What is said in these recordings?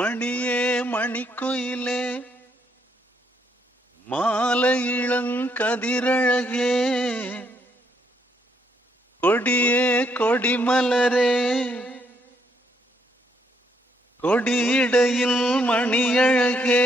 மணியே மணிக்குயிலே மாலை இளங்கதிரழகே கொடியே கொடிமலரே கொடியிடையில் மணியழகே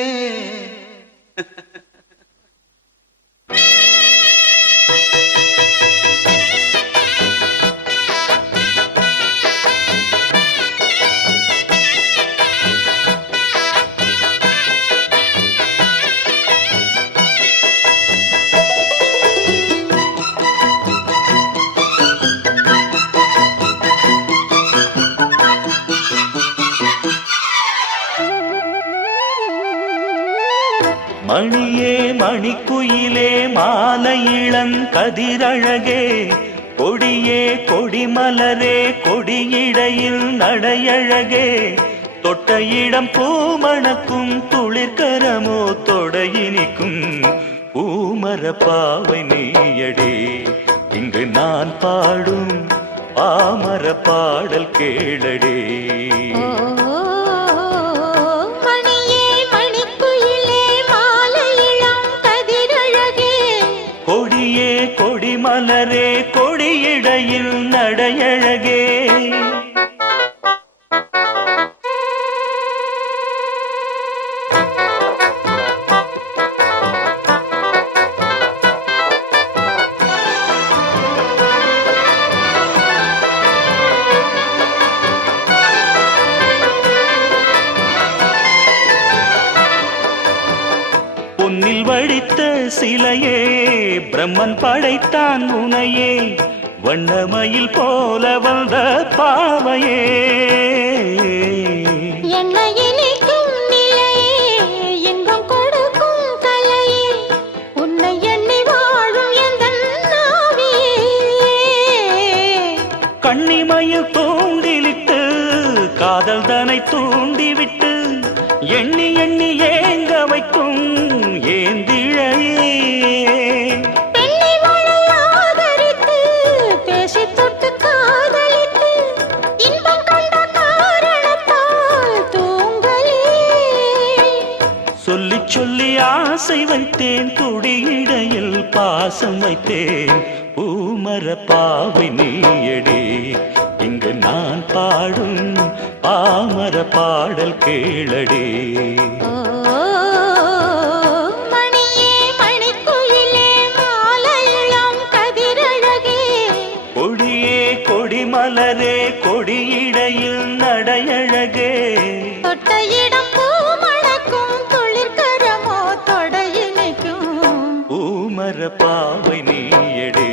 மணியே மணிக்குயிலே மாலை இளங்கதிரழகே கொடியே கொடிமலரே கொடியிடையில் நடையழகே தொட்ட இடம் பூமணக்கும் துளிர்கரமோ தொடையினிக்கும் பூமர பாவை நீயடே இங்கு நான் பாடும் பாமர பாடல் கேளடே. கொடியே கொடிமலரே கொடியிடையில் நடையழகே பொன்னில் வடித்த சிலையே பிரம்மன் படைத்தான் உனையே வண்ணமயில் போல வந்த பாவையே என்னை இனிக்கும் நிலையே இன்பம் கொடுக்கும் கலையே உன்னை எண்ணி வாழும் எந்தன் நாவியே கண்ணிமயில் தூண்டிலிட்டு காதல் தனை தூண்டிவிட்டு எண்ணி எண்ணி ஏங்க வைக்கும் ஏந்திழையே பெண்ணை மழை ஆதரித்து பேசி தொட்டு காதலித்து இன்பம் கண்ட காரணத்தால் தூங்கலே சொல்லி சொல்லி ஆசை வைத்தேன் துடியிடையில் பாசம் வைத்தேன் பூமர பாவை நீயடே இங்கு நான் பாடும் பாமர பாடல் கேளடே. மணியே மணிக்குயிலே மாலை இளங்கதிரழகே கொடியே கொடிமலரே கொடியிடையில் நடையழகே தொட்ட இடம் பூமணக்கும் துளிர்கரமோ தொடையினைக்கும் பூமர பாவை நீயடே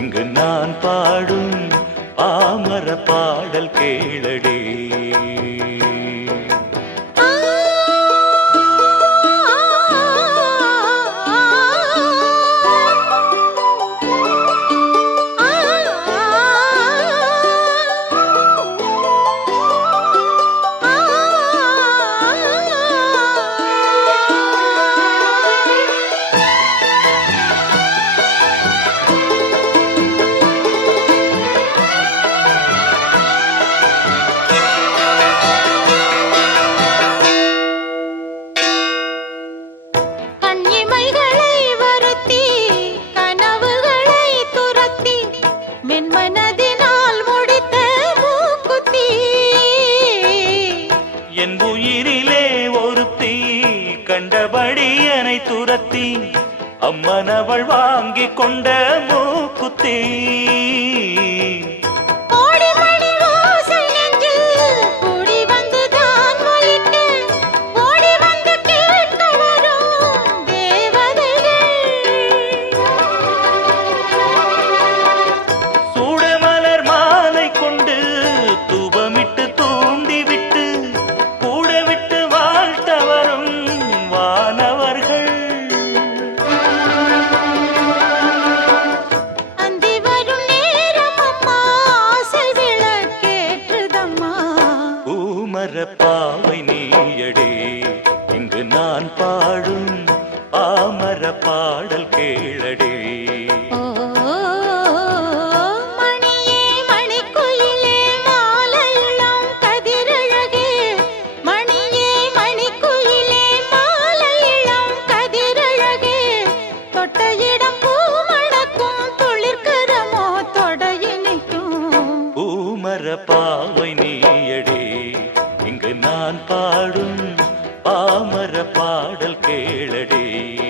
இங்கு நான் பாடும் பாமர பாடல் கேளடே. என் உயிரிலே ஒருத்தி கண்டபடி என்னை துரத்தி அம்மனவள் வாங்கி கொண்ட மூக்குத்தி சூடமலர் மாலை கொண்டு தூபமிட்டு தூண்டிவிட்டு கூட விட்டு வாழ்த்தவரும் வானவர்கள் அந்தி வரும் நேரம் அம்மா ஆசை விளக்கேற்றுதம்மா பூமர பாவை நீயடே இங்கு நான் பாடும் பாமர பாடல் கேளடே. மணியே மணிக்குயிலே மாலை இளங்கதிரழகே மணியே பாடல் கேளடி.